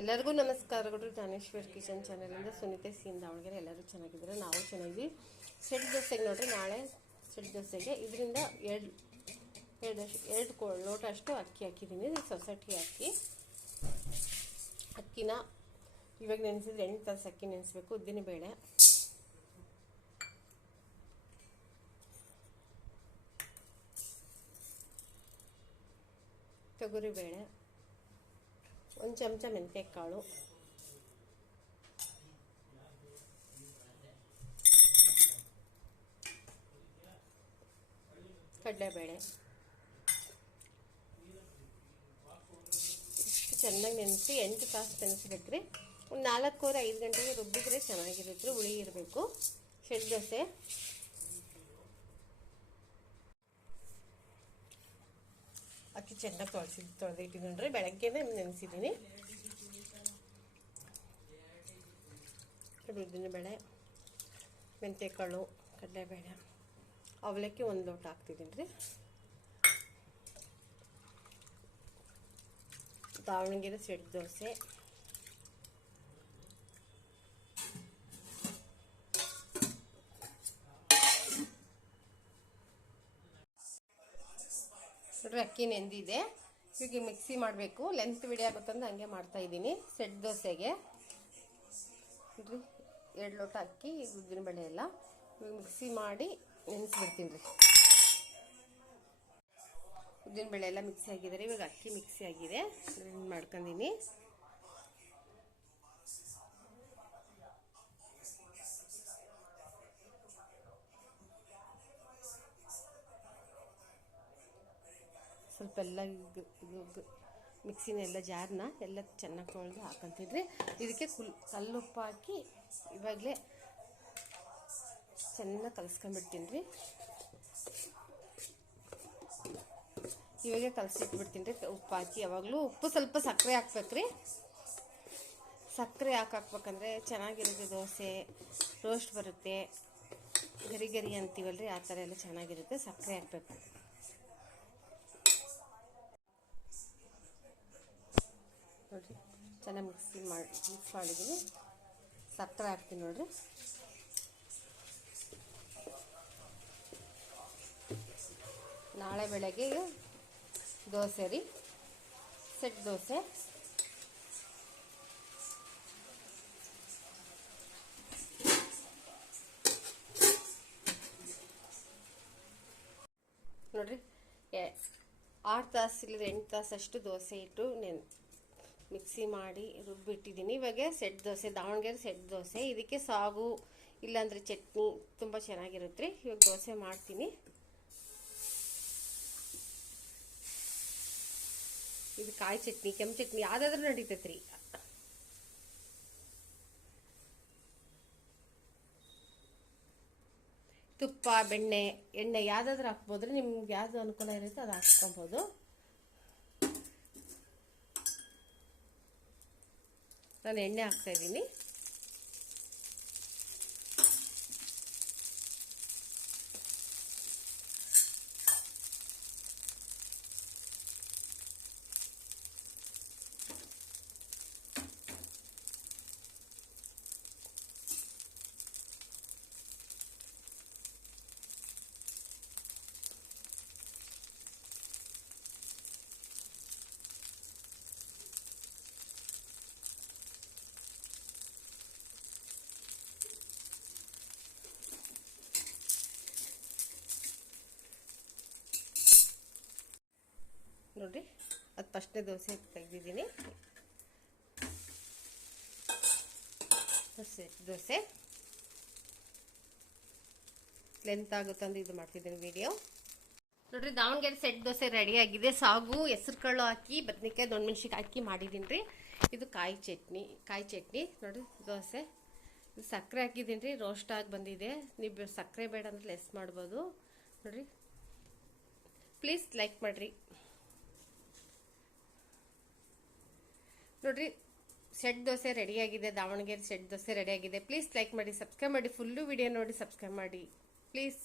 ಎಲ್ಲರಿಗೂ ನಮಸ್ಕಾರಗಳು ಜ್ಞಾನೇಶ್ವರ್ ಕಿಚನ್ ಚಾನಲಿಂದ ಸುನಿತಾ ಸೀನ್ ದಾವಣಗೆರೆ. ಎಲ್ಲರೂ ಚೆನ್ನಾಗಿದ್ದಾರೆ? ನಾವು ಚೆನ್ನಾಗಿ. ಸೆಟ್ ದೋಸೆಗೆ ನೋಡಿರಿ, ನಾಳೆ ಸೆಟ್ ದೋಸೆಗೆ ಇದರಿಂದ ಎರಡು ಎರಡು ಎರಡು ಕೋ, ಲೋಟ ಅಷ್ಟು ಅಕ್ಕಿ ಹಾಕಿದ್ದೀನಿ ಸೊಸೈಟಿ ಅಕ್ಕಿ ಅಕ್ಕಿನ ಇವಾಗ ನೆನೆಸಿದ್ರೆ ಎಂಟು ತಾಸು ಅಕ್ಕಿ ನೆನೆಸ್ಬೇಕು, ಉದ್ದಿನ ಬೇಳೆ. ತೊಗರಿಬೇಳೆ ಒಂದು ಚಮಚ ಮೆಂತ್ಯಕಾಳು ಕಡಲೆಬೇಳೆ. ಚೆನ್ನಾಗಿ ನೆನೆಸಿ ಎಂಟು ತಾಸು ನೆನೆಸ್ಬೇಕ್ರಿ ಒಂದು ನಾಲ್ಕೂವರೆ ಐದು ಗಂಟೆಗೆ ರುಬ್ಬಿದ್ರೆ ಚೆನ್ನಾಗಿರುತ್ತೆ, ಹುಳಿ ಇರಬೇಕು. ಶೆಡ್ ದೋಸೆ. ಅಕ್ಕಿ ಚೆನ್ನಾಗಿ ತೊಳೆಸಿ ತೊಳೆದಿಟ್ಟಿದ್ದೀನಿ ಬೆಳಗ್ಗೆನೇ ನೆನೆಸಿದ್ದೀನಿ. ಉದ್ದಿನ ಬೇಳೆ ಮೆಂತ್ಯಕಾಳು ಕಡಲೆಬೇಳೆ, ಅವಲಕ್ಕಿ ಒಂದು ಲೋಟ ಹಾಕ್ತಿದ್ದೀನಿ ರೀ. ದಾವಣಗೆರೆ ಸೆಟ್ ದೋಸೆ. ನೋಡ್ರಿ ಅಕ್ಕಿ ನೆಂದಿದೆ. ಈಗ ಮಿಕ್ಸಿ ಮಾಡಬೇಕು. ಲೆಂತ್ ವಿಡಿಯೋ ಆಗುತ್ತಂದು ಹಂಗೆ ಮಾಡ್ತಾ ಇದ್ದೀನಿ. ಸೆಟ್ ದೋಸೆಗೆ. ನೋಡ್ರಿ ಎರಡು ಲೋಟ ಅಕ್ಕಿ, ಉದ್ದಿನ ಬೇಳೆ ಎಲ್ಲ. ಮಿಕ್ಸಿ ಮಾಡಿ ನೆನೆಸ್ಬಿಡ್ತೀನಿ ರೀ. ಉದ್ದಿನ ಬೇಳೆ ಎಲ್ಲ ಮಿಕ್ಸಿ ಆಗಿದೆ ರೀ ಇವಾಗ ಅಕ್ಕಿ ಮಿಕ್ಸಿ ಆಗಿದೆ. ಮಾಡ್ಕೊಂಡಿನಿ. ಸ್ವಲ್ಪ ಎಲ್ಲ ಮಿಕ್ಸಿನೆಲ್ಲ ಜಾರ್ನ ಎಲ್ಲ ಚೆನ್ನಾಗಿ ತೊಳೆದು ಹಾಕೊಂತಿದ್ರಿ. ಇದಕ್ಕೆ ಕುಲ್, ಕಲ್ಲುಪ್ಪು ಹಾಕಿ ಇವಾಗಲೇ ಚೆನ್ನಾಗಿ ಕಲಿಸ್ಕೊಂಡ್ಬಿಡ್ತೀನಿ ರೀ. ಇವಾಗೆ ಕಲಸಿಟ್ಬಿಡ್ತೀನಿ ರೀ. ಉಪ್ಪು ಹಾಕಿ ಯಾವಾಗಲೂ ಉಪ್ಪು ಸ್ವಲ್ಪ ಸಕ್ಕರೆ ಹಾಕ್ಬೇಕ್ರಿ ಸಕ್ಕರೆ ಯಾಕೆ ಹಾಕ್ಬೇಕಂದ್ರೆ ಚೆನ್ನಾಗಿರುತ್ತೆ ದೋಸೆ ರೋಸ್ಟ್ ಬರುತ್ತೆ, ಗರಿ ಗರಿ ಅಂತೀವಲ್ರಿ, ಆ ಥರ ಎಲ್ಲ ಚೆನ್ನಾಗಿರುತ್ತೆ, ಸಕ್ಕರೆ ಹಾಕ್ಬೇಕು. ನೋಡಿರಿ. ಚೆನ್ನಾಗಿ ಮಿಕ್ಸಿ ಮಾಡಿ, ಮಿಕ್ಸ್ ಮಾಡಿದ್ದೀನಿ ಸಕ್ಕರೆ ಹಾಕ್ತೀನಿ ನೋಡಿರಿ. ನಾಳೆ ಬೆಳಗ್ಗೆ ದೋಸೆ ರೀ, ಸೆಟ್ ದೋಸೆ. ನೋಡ್ರಿ ಆರು ತಾಸು ಇಲ್ಲದ ಎಂಟು ತಾಸು ಅಷ್ಟು ದೋಸೆ ಇಟ್ಟು ನೆನ್ ಮಿಕ್ಸಿ ಮಾಡಿ ರುಬ್ಬಿಟ್ಟಿದ್ದೀನಿ. ಇವಾಗ ಸೆಟ್ ದೋಸೆ, ದಾವಣಗೆರೆ ಸೆಟ್ ದೋಸೆ. ಇದಕ್ಕೆ ಸಾಗು, ಇಲ್ಲಾಂದರೆ ಚಟ್ನಿ ತುಂಬ ಚೆನ್ನಾಗಿರುತ್ತೆ. ರೀ ಇವಾಗ ದೋಸೆ ಮಾಡ್ತೀನಿ. ಇದು ಕಾಯಿ ಚಟ್ನಿ, ಕೆಂಪು ಚಟ್ನಿ, ಯಾವುದಾದ್ರೂ ನಡೀತೈತೆ ರೀ ತುಪ್ಪ, ಬೆಣ್ಣೆ, ಎಣ್ಣೆ ಯಾವುದಾದ್ರೂ ಹಾಕ್ಬೋದ್ರೆ. ನಿಮ್ಗೆ ಯಾವುದು ಅನುಕೂಲ ಇರುತ್ತೆ ಅದು ಹಾಕ್ಕೊಬೋದು. ನಾನು ಎಣ್ಣೆ ಹಾಕ್ತಾ ನೋಡಿರಿ ಅದು ಫಸ್ಟ್ನೇ ದೋಸೆ ತೆಗೆದಿದ್ದೀನಿ. ದೋಸೆ ಲೆಂತ್ ಆಗುತ್ತಂದು ಇದು ಮಾಡ್ತಿದ್ದೀನಿ ವಿಡಿಯೋ ನೋಡ್ರಿ, ದಾವಣಗೆರೆ ಸೆಟ್ ದೋಸೆ ರೆಡಿ ಆಗಿದೆ. ಸಾಗು ಹೆಸ್ರು ಕಾಳು ಹಾಕಿ, ಬದ್ನಿಕಾಯಿ ದೊಣ್ಣೆ ಹಾಕಿ ಮಾಡಿದ್ದೀನಿ ರೀ ಇದು ಕಾಯಿ ಚಟ್ನಿ ಕಾಯಿ ಚಟ್ನಿ. ನೋಡ್ರಿ, ದೋಸೆ. ಇದು ಸಕ್ಕರೆ ಹಾಕಿದ್ದೀನಿ ರೀ ರೋಸ್ಟ್ ಆಗಿ ಬಂದಿದೆ. ನೀವು ಸಕ್ಕರೆ ಬೇಡ ಅಂದ್ರೆ ಲೆಸ್ ಮಾಡ್ಬೋದು. ನೋಡಿರಿ. ಪ್ಲೀಸ್ ಲೈಕ್ ಮಾಡಿರಿ. ನೋಡ್ರಿ, ಸೆಟ್ ದೋಸೆ ರೆಡಿಯಾಗಿದೆ ದಾವಣಗೆರೆ ಸೆಟ್ ದೋಸೆ ರೆಡಿಯಾಗಿದೆ ಪ್ಲೀಸ್ ಲೈಕ್ ಮಾಡಿ ಸಬ್ಸ್ಕ್ರೈಬ್ ಮಾಡಿ. ಫುಲ್ಲು ವಿಡಿಯೋ ನೋಡಿ ಸಬ್ಸ್ಕ್ರೈಬ್ ಮಾಡಿ. ಪ್ಲೀಸ್